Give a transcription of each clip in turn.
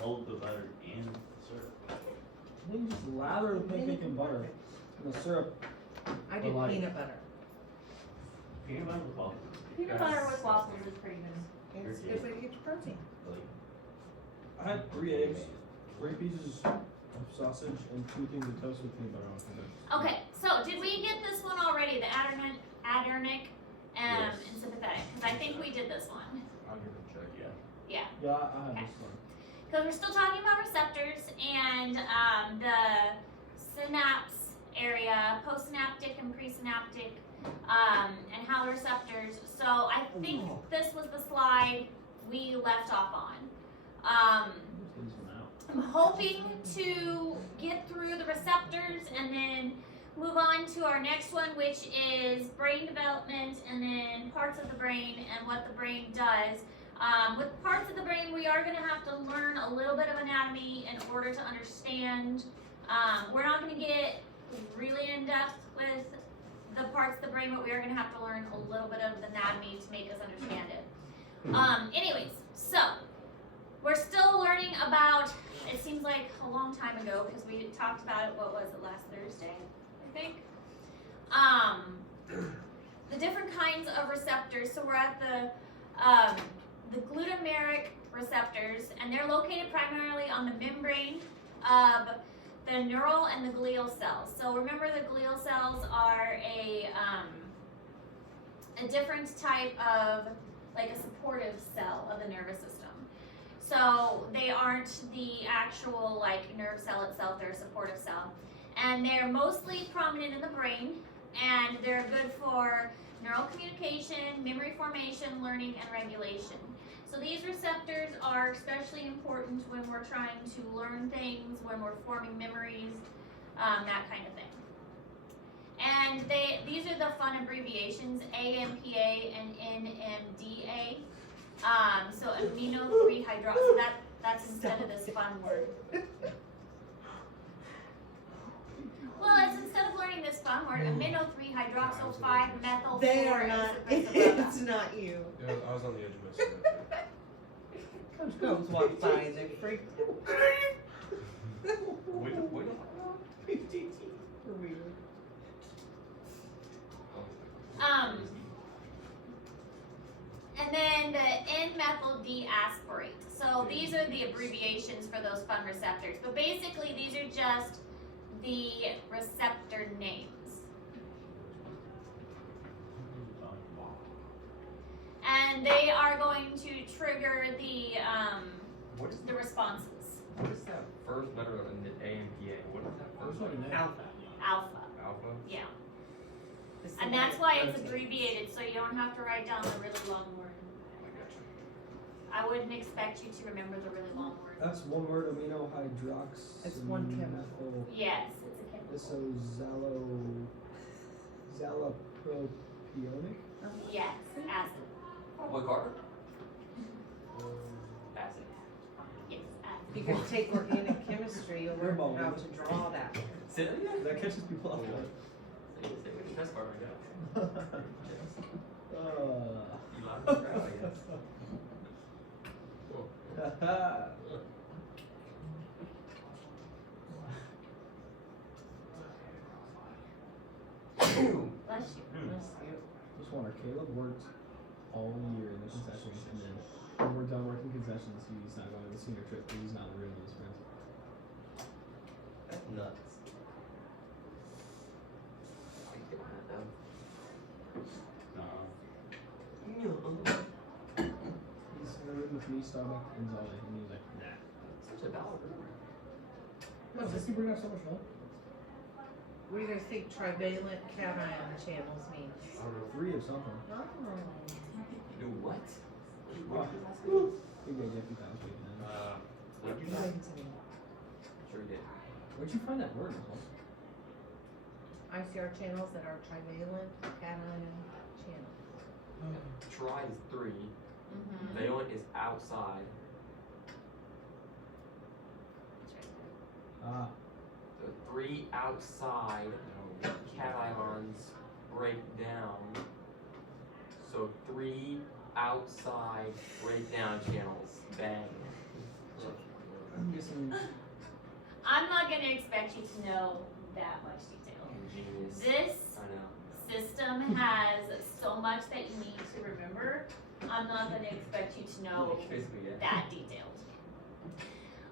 hold the butter and the syrup. I think you just lather the pancake in butter and the syrup. I do Like- peanut butter. Peanut butter with waffles. Peanut butter with waffles is pretty good. It's a good way to get your protein. Like, I had 3 eggs, 3 pieces of sausage, and 2 things of toast with peanut butter on it. Okay, so did we get this one already? The Addernic Yes. and sympathetic? Because I think we did this one. I'll give it a check, yeah. Yeah. Yeah, I had Okay. this one. Because we're still talking about receptors and the synapse area, postsynaptic and presynaptic, and how the receptors. So I think this was the slide we left off on. Let's get this one out. I'm hoping to get through the receptors and then move on to our next one, which is brain development and then parts of the brain and what the brain does. With parts of the brain, we are going to have to learn a little bit of anatomy in order to understand. We're not going to get really in depth with the parts of the brain, but we are going to have to learn a little bit of the anatomy to make us understand it. Anyways, so we're still learning about, it seems like a long time ago because we talked about it, what was it, last Thursday, I think? The different kinds of receptors. So we're at the glutamateric receptors, and they're located primarily on the membrane of the neural and the glial cells. So remember, the glial cells are a different type of, like a supportive cell of the nervous system. So they aren't the actual like nerve cell itself, they're a supportive cell. And they're mostly prominent in the brain, and they're good for neural communication, memory formation, learning, and regulation. So these receptors are especially important when we're trying to learn things, when we're forming memories, that kind of thing. And these are the fun abbreviations, AMPA and NMDA. So amino 3 hydroxy. So that's instead of this fun word. Well, it's instead of learning this fun word, amino 3 hydroxyl 5 methyl 4. They are not. It's not you. Yeah, I was on the edge of my seat. Coach Combs walked by and they freaked Wait. weird. And then the N-methyl D-asparate. So these are the abbreviations for those fun receptors. But basically, these are just the receptor names. And they are going to trigger What is the responses. What is that first letter in the AMPA? What is that first letter? Alpha. Alpha. Alpha? Yeah. It's And the that's way why it it's proteins. abbreviated, so you don't have to write down the really long word. I got you. I wouldn't expect you to remember the really long word. That's one word, amino hydrox. It's one chemical. Yes, it's a chemical. Isoxalopropionic? Yes, acid. What Carter? Acid. Yes, acid. If you could take organic chemistry, you'll learn Your how mom. to draw that. Say that again? That catches people off Yeah. guard. Say which test card I got. You lied to the crowd, I guess. Bless you. This one, Caleb worked all year in the concessions, and then when we're done working concessions, he's not going to the senior trip because he's not the real his friends. That's nuts. I think I had them. He's in the room with me, Starbucks, and Zoe, and he's like, nah. Such a valid rumor. No, does he bring out so much fun? What do you guys think trivalent cation channels mean? I don't know, 3 or something. Oh. Do what? Big guy Jeffy Times speaking then. What you Explain know? to me. Sure did. Where'd you find that word, Nicole? ICR channels that are trivalent cation channels. Tri is 3. Mm-hmm. Valent is outside. Ah, The 3 outside cations break down. So 3 outside breakdown channels. Bang. I'm not going to expect you to know that much detail. Genius. This I know. system has so much that you need to remember. I'm not going to expect you to know Basically, yeah. that detailed.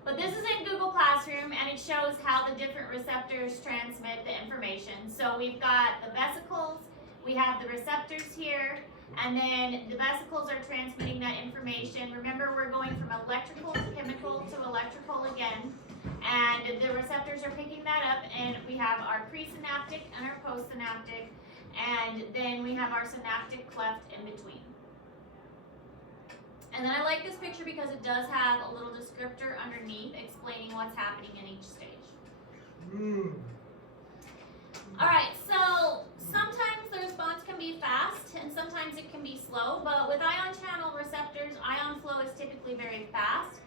But this is in Google Classroom, and it shows how the different receptors transmit the information. So we've got the vesicles, we have the receptors here, and then the vesicles are transmitting that information. Remember, we're going from electrical to chemical to electrical again, and the receptors are picking that up, and we have our presynaptic and our postsynaptic, and then we have our synaptic cleft in between. And then I like this picture because it does have a little descriptor underneath explaining what's happening in each stage. Alright, so sometimes the response can be fast and sometimes it can be slow, but with ion channel receptors, ion flow is typically very fast.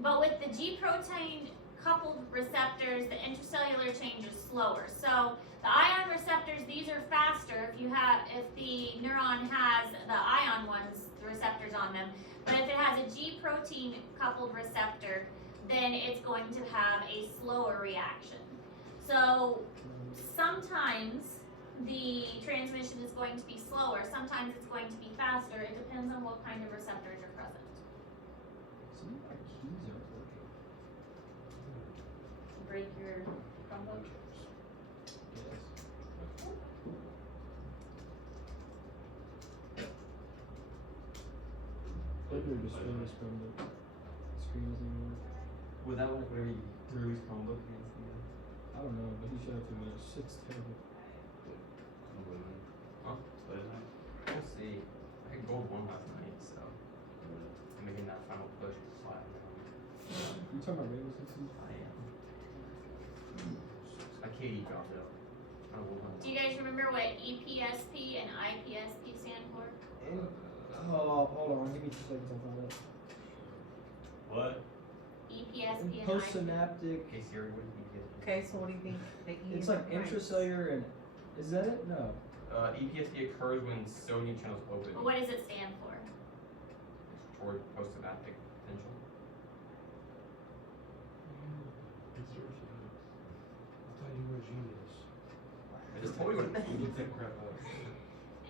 But with the G protein coupled receptors, the intracellular change is slower. So the ion receptors, these are faster if the neuron has the ion ones, the receptors on them. But if it has a G protein coupled receptor, then it's going to have a slower reaction. So sometimes the transmission is going to be slower, sometimes it's going to be faster. It depends on what kind of receptors are present. Some of my keys aren't working. Break your Chromebook. Yes. Maybe we're just focused from the screen doesn't even work. Was that one where he threw his Chromebook against the I don't know, but he showed it to me. It's terrible. Huh? Play tonight? We'll see. I had gold one last night, so I'm making that final push to slide down. You talking about Rainbow Six Siege? I am. My KD dropped out. I will not. Do you guys remember what EPSP and IPSP stand for? Oh, hold on. Give me 2 seconds. I'll find it. What? EPSP and IPSP. Postsynaptic. Okay, Siri, what do you get? Okay, so what do you think? The E It's and like the right. intracellular and is that it? No. EPSD occurs when sodium channels open But what does it stand for? toward postsynaptic potential. I thought you were a genius. I just told you what it You meant. looked that crap up.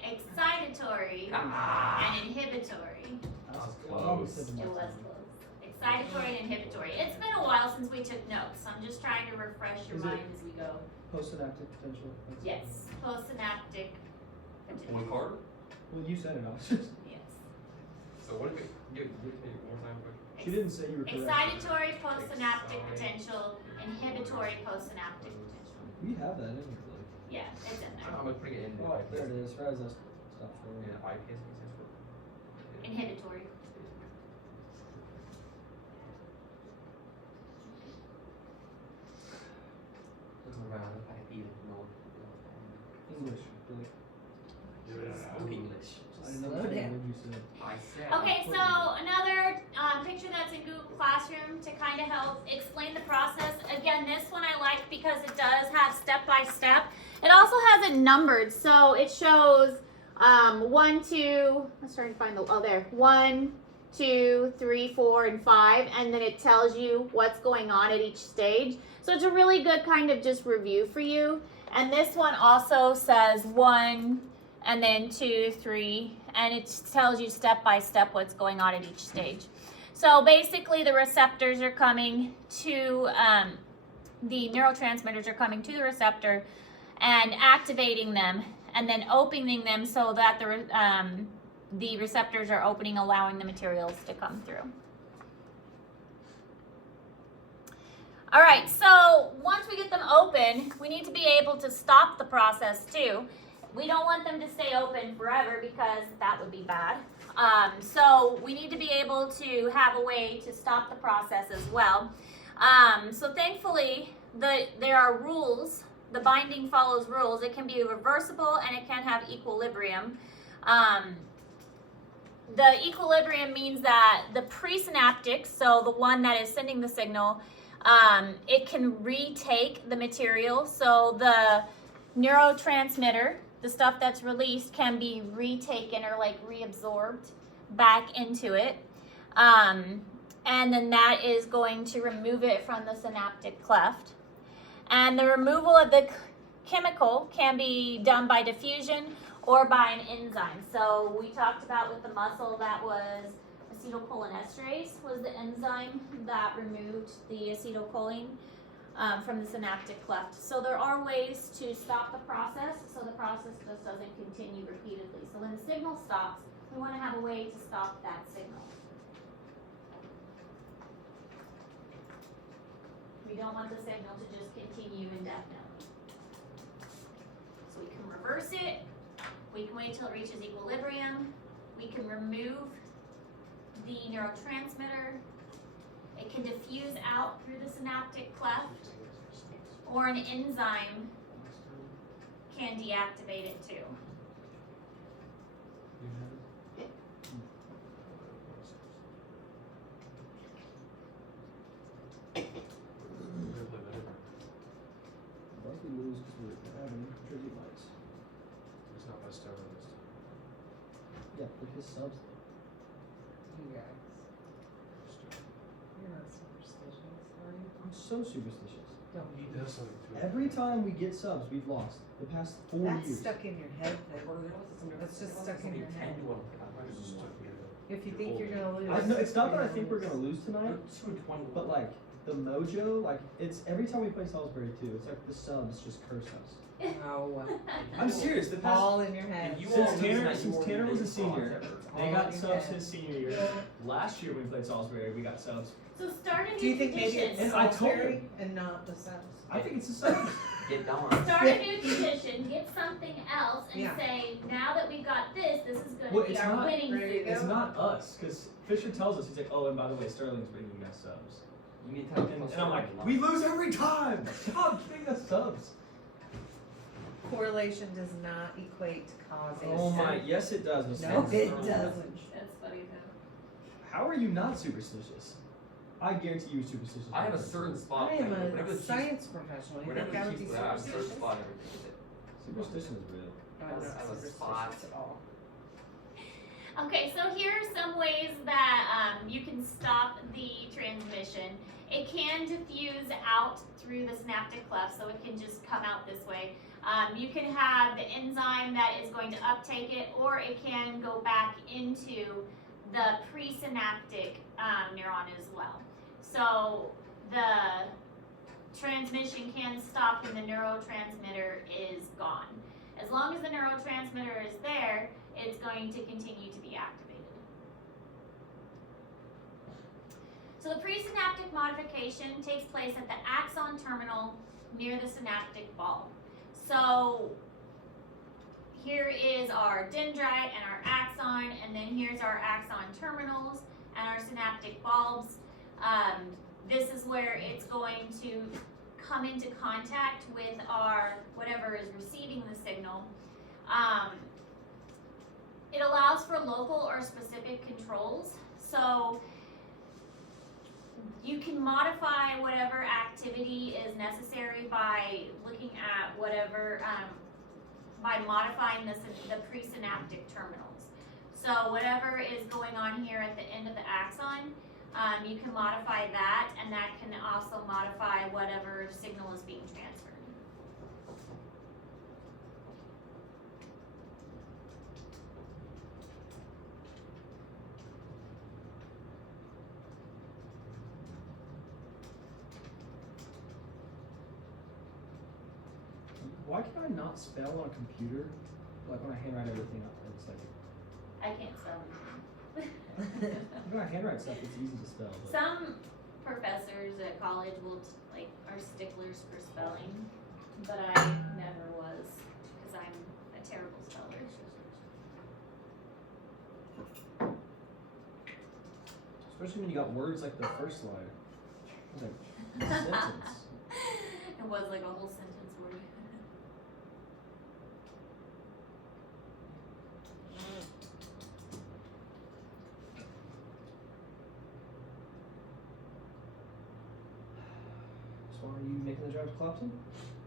Excitatory Ah. and inhibitory. That was I almost close. said the It most was one. close. Excitatory and inhibitory. It's been a while since we took notes, so I'm just trying to refresh your Is it- mind as we go. Postsynaptic potential. That's- Yes, postsynaptic One potential. card? Well, you said it. I was just. Yes. So what did we give me one more time quick? She didn't say you were correct. Excitatory postsynaptic potential, inhibitory postsynaptic potential. We have that in here, like. Yeah, it's in I there. don't know, I'm putting it in the Oh, there it IPSD. is. Right as that stop showing. Yeah, IPSD stands for. Inhibitory. Looking around if I even know. English. Really. Spoke English. I didn't know Slow what down. word you said. I said. Okay, so another picture that's in Google Classroom to kind of help explain the process. Again, this one I like because it does have step by step. It also has it numbered, so it shows 1, 2. Let's try and find the. Oh, there. 1, 2, 3, 4, and 5, and then it tells you what's going on at each stage. So it's a really good kind of just review for you. And this one also says 1, and then 2, 3, and it tells you step by step what's going on at each stage. So basically the receptors are coming to, the neurotransmitters are coming to the receptor and activating them and then opening them so that the receptors are opening, allowing the materials to come through. All right, so once we get them open, we need to be able to stop the process too. We don't want them to stay open forever because that would be bad. So we need to be able to have a way to stop the process as well. So thankfully, there are rules. The binding follows rules. It can be reversible and it can have equilibrium. The equilibrium means that the presynaptic, so the one that is sending the signal, it can retake the material. So the neurotransmitter, the stuff that's released, can be retaken or like reabsorbed back into it. And and then that is going to remove it from the synaptic cleft. And the removal of the chemical can be done by diffusion or by an enzyme. So we talked about with the muscle that was acetylcholinesterase was the enzyme that removed the acetylcholine from the synaptic cleft. So there are ways to stop the process so the process just doesn't continue repeatedly. So when the signal stops, we want to have a way to stop that signal. We don't want the signal to just continue indefinitely. So we can reverse it. We can wait till it reaches equilibrium. We can remove the neurotransmitter. It can diffuse out through the synaptic cleft, or an enzyme can deactivate it too. I'd like to lose because we're having tribute lights. It's not by steroids. Yeah, but his subs though. You guys. You're not superstitious, are you? I'm so superstitious. He does something to it. Every time we get subs, we've lost. The past 4 That's years. stuck in your head. That's just stuck in your head. If you think you're gonna lose. No, it's not that I you're think gonna we're gonna lose tonight, but like the mojo, like it's every time we play Salisbury too. It's like the subs just curse us. No. I'm serious. The past All in your head. If you Since all lose Tanner- tonight, since you Tanner won't was a be senior, ever. they All got in your subs head. his senior year. Last year when we played Salisbury, we got subs. So start a new Do you think maybe tradition. it's And I told Salisbury and not the subs? I think it's the subs. Get going. Start a new tradition, get something else, and Yeah. say, now that we've got this is going to Well, be it's our not- winning There you season. It's not us, because Fisher tells us, he's like, oh, and by the way, Sterling's bringing you guys subs. You need to have And I'm like, we lose every time! Stop giving us subs! Correlation does not equate to causation. Oh my, yes it does, Miss No, Fence. it doesn't. That's funny though. How are you not superstitious? I guarantee you're superstitious. I have a certain spot. I am whenever a the Chiefs- science professional. You Whenever think I the would be Chiefs play, I have a certain superstitious? spot everything with it. Superstition is real. I'm I not have a superstitious spot. at all. Okay, so here are some ways that you can stop the transmission. It can diffuse out through the synaptic cleft, so it can just come out this way. You can have the enzyme that is going to uptake it, or it can go back into the presynaptic neuron as well. So the transmission can stop when the neurotransmitter is gone. As long as the neurotransmitter is there, it's going to continue to be activated. So the presynaptic modification takes place at the axon terminal near the synaptic bulb. So here is our dendrite and our axon, and then here's our axon terminals and our synaptic bulbs. This is where it's going to come into contact with our whatever is receiving the signal. It allows for local or specific controls. So you can modify whatever activity is necessary by looking at whatever, by modifying the presynaptic terminals. So whatever is going on here at the end of the axon, you can modify that, and that can also modify whatever signal is being transferred. Why can I not spell on a computer? Like when I handwrite everything up, it's like I can't spell anything. when I handwrite stuff, it's easy to spell. But Some professors at college will are sticklers for spelling, but I never was because I'm a terrible speller. especially when you got words like the first line. It's like a sentence. It was like a whole sentence word. So are you making the drive to Clopton?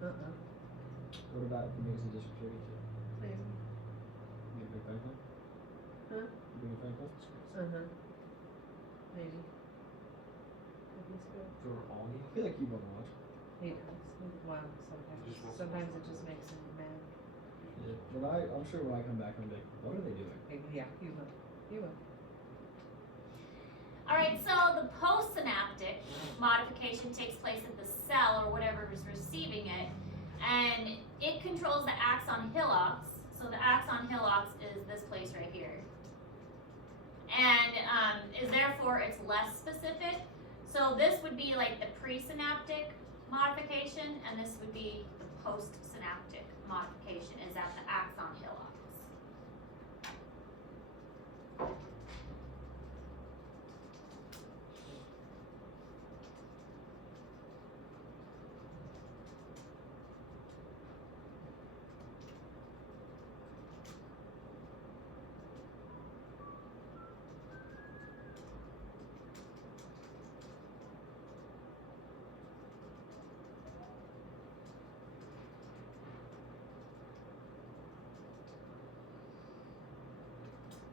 Uh-uh. What about if you make it to District 32? Maybe. You bring Franklin? Huh? You bring Franklin? Uh-huh. Maybe. So we're all I feel like you want to watch. He does. Well, sometimes. Just wants to Sometimes watch it just it. makes him mad. Yeah. But I'm sure when I come back, I'm like, what are they doing? Yeah, you will. You will. Alright, so the postsynaptic modification takes place at the cell or whatever is receiving it, and it controls the axon hillox. So the axon hillox is this place right here. And is therefore it's less specific. So this would be like the presynaptic modification, and this would be the postsynaptic modification is at the axon hillox.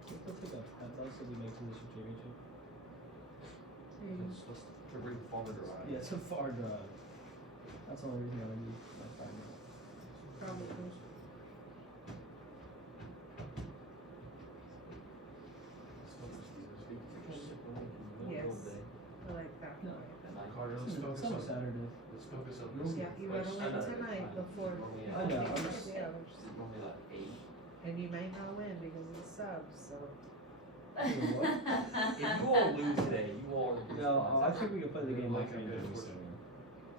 Let's take a pet bus so we make to the championship. Let's to bring farther drive. Yeah, it's a far drive. That's the only reason I need my 5 minutes. Probably. Yes. I like that. No. Carter, let's focus It's on on Saturday. let's focus on No. this. Yeah, you gotta win tonight before. I know, I'm just- the others. Normally like 8. And you may not win because of the subs, so. If you all lose today, you all are. No, I think we can play the game like Like I I did did. before.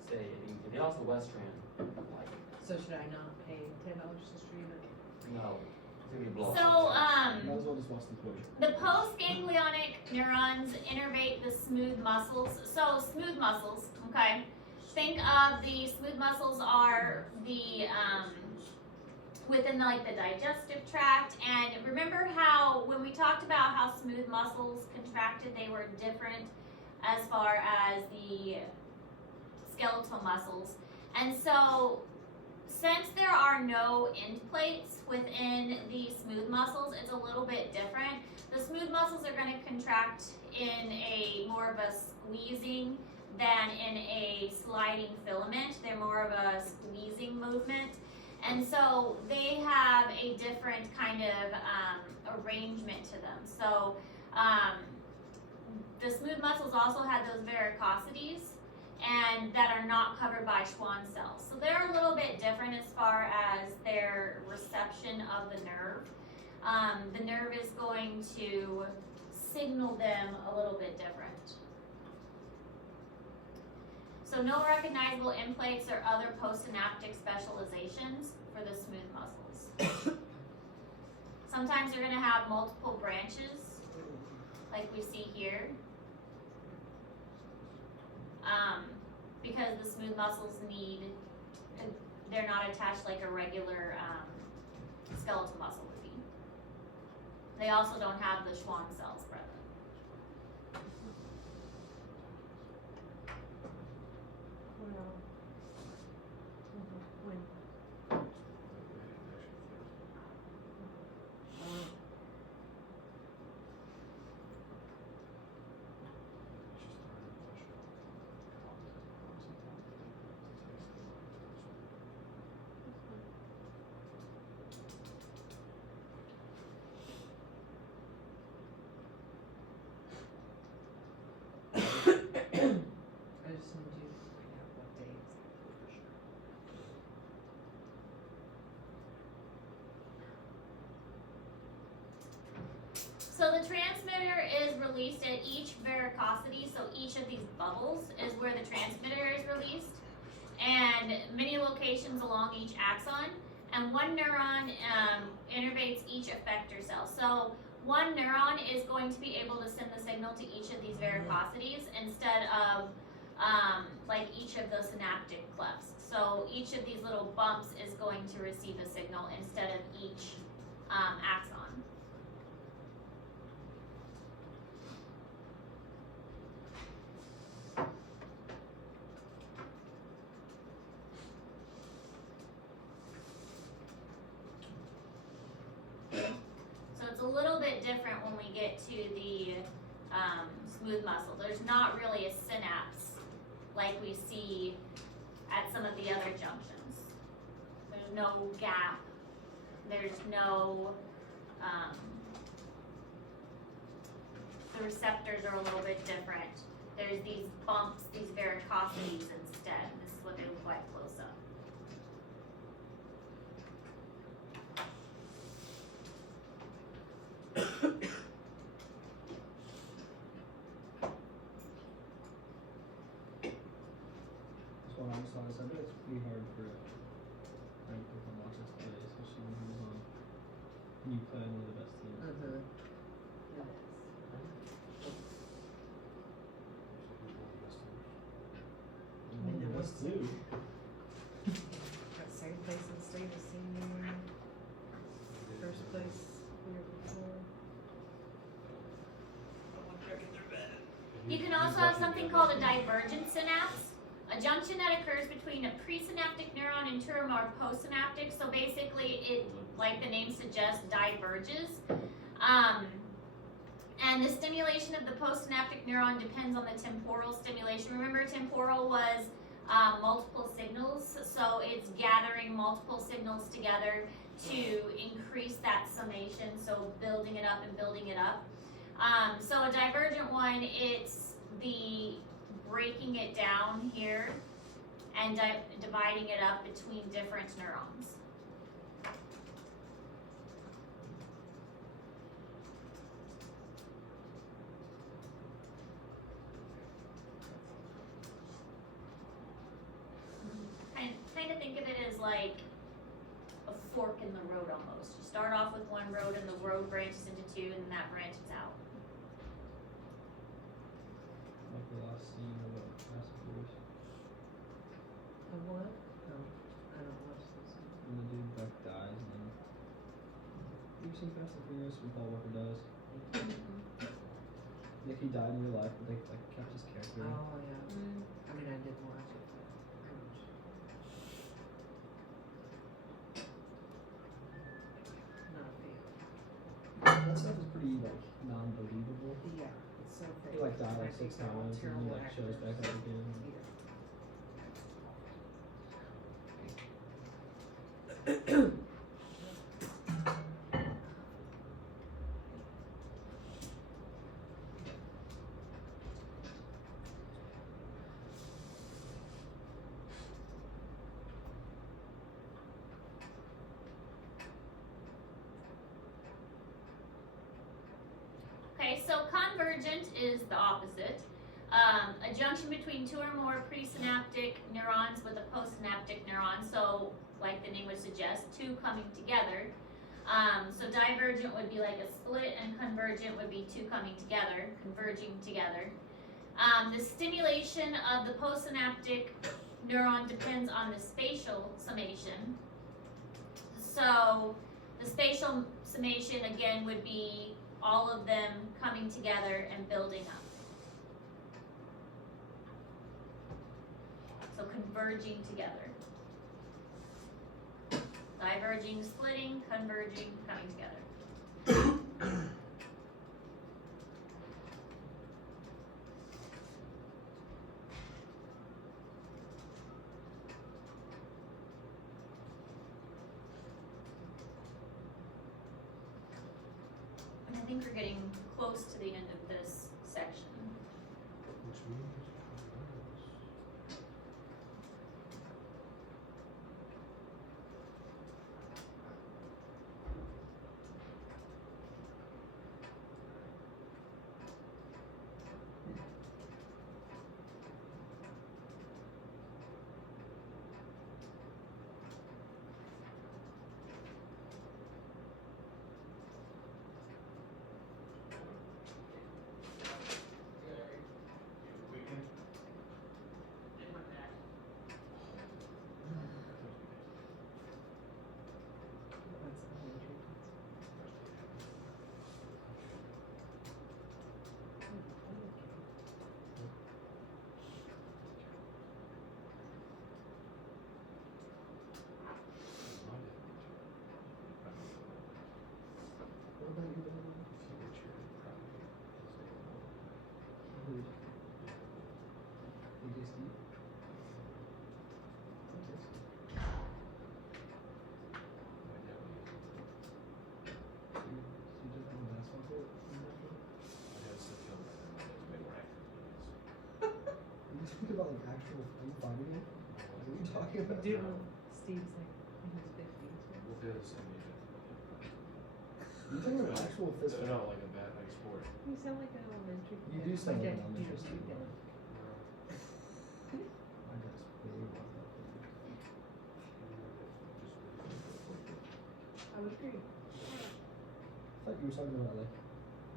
Say, if you lost to Westran, like, So should I not pay $10 to stream it? no, it's gonna be a blow. So Might as well just watch the Twitch. the postganglionic neurons innervate the smooth muscles. So smooth muscles, okay? Think of the smooth muscles are the within like the digestive tract, and remember how when we talked about how smooth muscles contracted, they were different as far as the skeletal muscles. And so since there are no end plates within the smooth muscles, it's a little bit different. The smooth muscles are going to contract in a more of a squeezing than in a sliding filament. They're more of a squeezing movement. And so they have a different kind of arrangement to them. So the smooth muscles also have those varicosities and that are not covered by Schwann cells. So they're a little bit different as far as their reception of the nerve. The nerve is going to signal them a little bit different. So no recognizable end plates or other postsynaptic specializations for the smooth muscles. Sometimes you're going to have multiple branches, like we see here, because the smooth muscles they're not attached like a regular skeletal muscle would be. They also don't have the Schwann cells present. Well. When. I just need you to find out what day exactly for sure. So the transmitter is released at each varicosity, so each of these bubbles is where the transmitter is released, and many locations along each axon, and one neuron innervates each effector cell. So one neuron is going to be able to send the signal to each of these varicosities instead of like each of the synaptic clefts. So each of these little bumps is going to receive a signal instead of each axon. So it's a little bit different when we get to the smooth muscle. There's not really a synapse like we see at some of the other junctions. There's no gap, there's no, the receptors are a little bit different. There's these bumps, these varicosities instead. This is what they look like close up. That's what I saw. I bet it's pretty hard for Frank to come watch us play, especially when he was on. When you play on one of the best teams. Mm-hmm. One of the best too. Got second place in the state of senior, first place year before. You can also have something called a divergent synapse, a junction that occurs between a presynaptic neuron and two or more postsynaptic. So basically, it, like the name suggests, diverges. And the stimulation of the postsynaptic neuron depends on the temporal stimulation. Remember, temporal was multiple signals, so it's gathering multiple signals together to increase that summation, so building it up and building it up. So a divergent one, it's the breaking it down here and dividing it up between different neurons. Kind of think of it as like a fork in the road almost. You start off with one road and the road branches into two and then that branches out. Like the last scene of Fast and Furious. Of what? No, I don't watch this. When the dude like dies and then. You've seen Fast and Furious when Paul Walker dies? Like he died in real life, but they like kept his character. Oh, yeah. I mean, I did watch it, but I don't. Not a fan. That stuff is pretty like non-believable. Yeah, it's so fake. He like died And I like think 6 they're all times and then he terrible like shows actors. back up again. Yeah. Okay, so convergent is the opposite. A junction between two or more presynaptic neurons with a postsynaptic neuron. So, like the name would suggest, two coming together. So divergent would be like a split, and convergent would be two coming together, converging together. The stimulation of the postsynaptic neuron depends on the spatial summation. So, the spatial summation again would be all of them coming together and building up. So converging together. Diverging, splitting, converging, coming together. And I think we're getting close to the end of this section. Which means. talking about like actual fighting it? What are you talking about? Dude, Steve's like in his 50s. We'll feel the same age. You're talking about actual fist They're fight. not like a bad like sport. You sound like an elementary kid. You do sound My like dad- an elementary you student. do. My dad's way above that. I would agree. I thought you were talking about like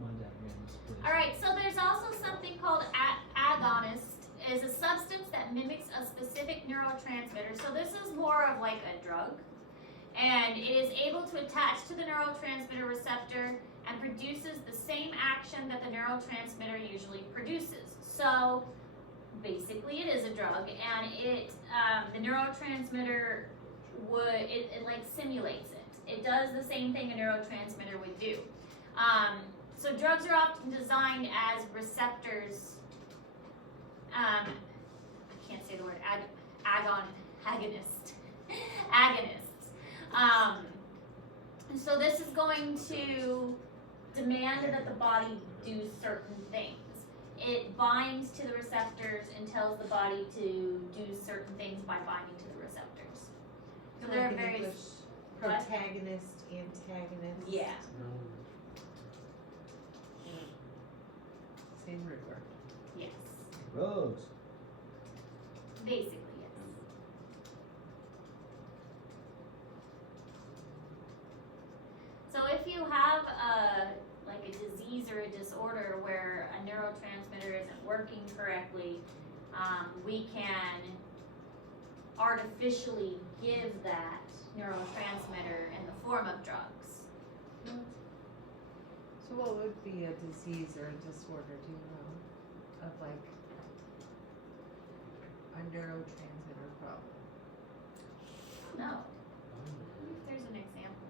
my dad games. All right, so there's also something called agonist, is a substance that mimics a specific neurotransmitter. So this is more of like a drug, and it is able to attach to the neurotransmitter receptor and produces the same action that the neurotransmitter usually produces. So basically, it is a drug, and it the neurotransmitter it like simulates it. It does the same thing a neurotransmitter would do. So drugs are often designed as receptors. I can't say the word agonist. Agonists. So this is going to demand that the body do certain things. It binds to the receptors and tells the body to do certain things by binding to the receptors. So there are Like in various. English, What? protagonist, antagonist. Yeah. Same root word. Yes. Rose. Basically, yes. So if you have like a disease or a disorder where a neurotransmitter isn't working correctly, we can artificially give that neurotransmitter in the form of drugs. So what would be a disease or a disorder, do you know, of like a neurotransmitter problem? No. If there's an example.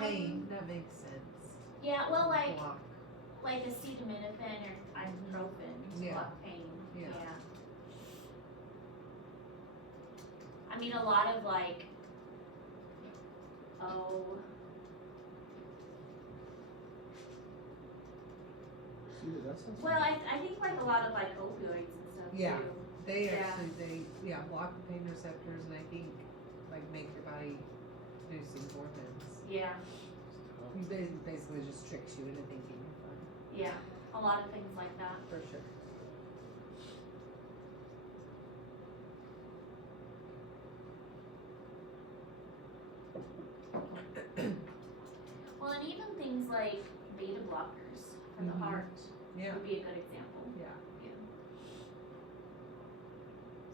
Pain, that makes sense. Yeah, well, Block. like acetaminophen or ibuprofen to Yeah. block pain. Yeah. I mean, a lot of like, oh, See, that sounds. well, I think like a lot of like opioids and stuff Yeah. too. They Yeah. actually, block the pain receptors and I think like make your body do some endorphins. Yeah, It basically just tricks you into thinking you're fine. yeah, a lot of things like that. For sure. Well, and even things like beta blockers for the Mhm. heart Yeah. would be a good example. Yeah.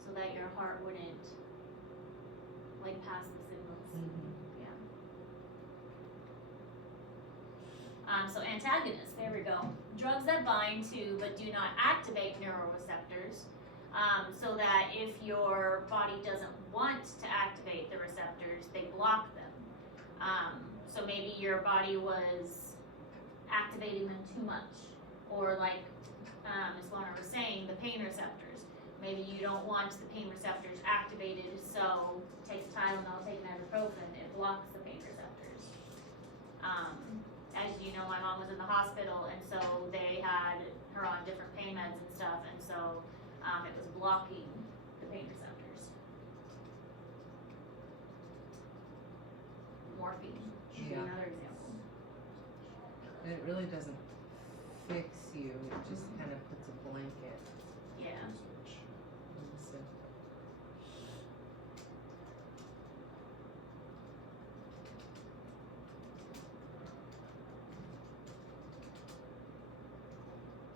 So that your heart wouldn't like pass the signals. Mm-hmm. So antagonists, there we go. Drugs that bind to but do not activate neuroreceptors, so that if your body doesn't want to activate the receptors, they block them. So maybe your body was activating them too much, or like as Lorna was saying, the pain receptors. Maybe you don't want the pain receptors activated, so takes Tylenol, take ibuprofen, it blocks the pain receptors. As you know, my mom was in the hospital, and so they had her on different pain meds and stuff, and so it was blocking the pain receptors. Morphine would be Yeah. another example. And it really doesn't fix you, it just kind of puts a blanket Yeah. on the symptom.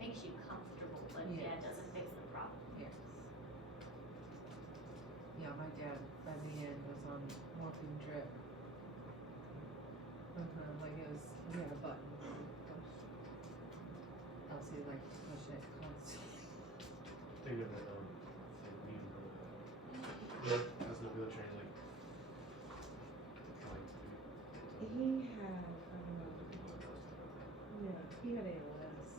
Makes you comfortable, but yeah, it doesn't fix the problem. Yes. Yeah, my dad by the end was on morphine drip. Like it was, he had a button. Elsie like to push it constantly. Think of it, like me and brother. That's the real change, like, He had, yeah, he had ALS.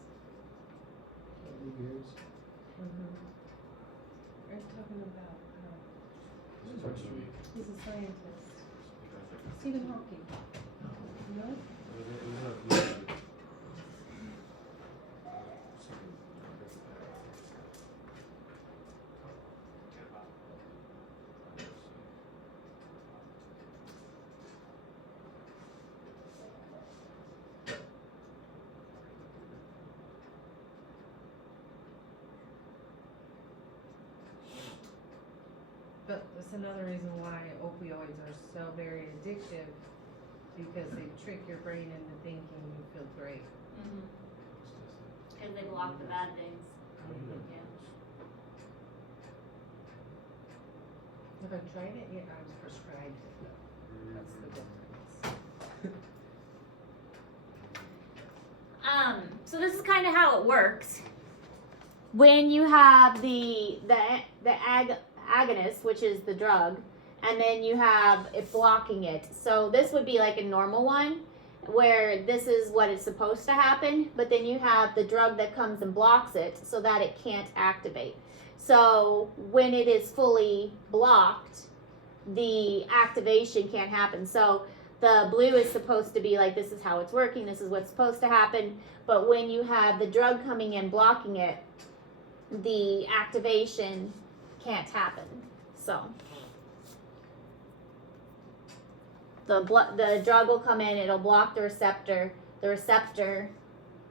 Years. We're talking about, this is next week. he's a scientist. You guys like, Stephen Hawking. No? it was in a But that's another reason why opioids are so very addictive, because they trick your brain into thinking you feel great. Because they block the bad things. Yeah. Have I tried it? Yeah, I was prescribed it though. That's the difference. So this is kind of how it works. When you have the agonist, which is the drug, and then you have it blocking it. So this would be like a normal one, where this is what is supposed to happen, but then you have the drug that comes and blocks it so that it can't activate. So when it is fully blocked, the activation can't happen. So the blue is supposed to be like, this is how it's working, this is what's supposed to happen. But when you have the drug coming in blocking it, the activation can't happen. So the drug will come in, it'll block the receptor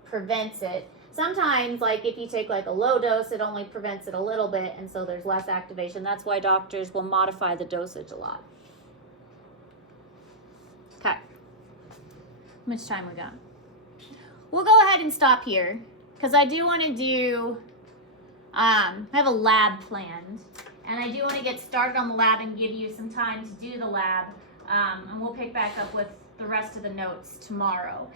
prevents it. Sometimes, like if you take like a low dose, it only prevents it a little bit, and so there's less activation. That's why doctors will modify the dosage a lot. Okay. How much time we got? We'll go ahead and stop here, because I do want to do, I have a lab planned, and I do want to get started on the lab and give you some time to do the lab, and we'll pick back up with the rest of the notes tomorrow.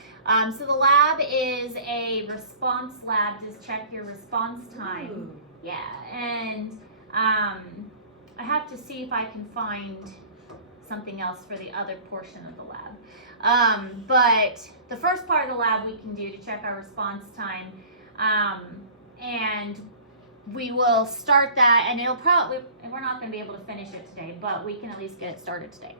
So the lab is a response lab, just check your response time. Ooh. Yeah, and I have to see if I can find something else for the other portion of the lab. But the first part of the lab we can do to check our response time, and we will start that, and it'll probably, we're not going to be able to finish it today, but we can at least get it started today.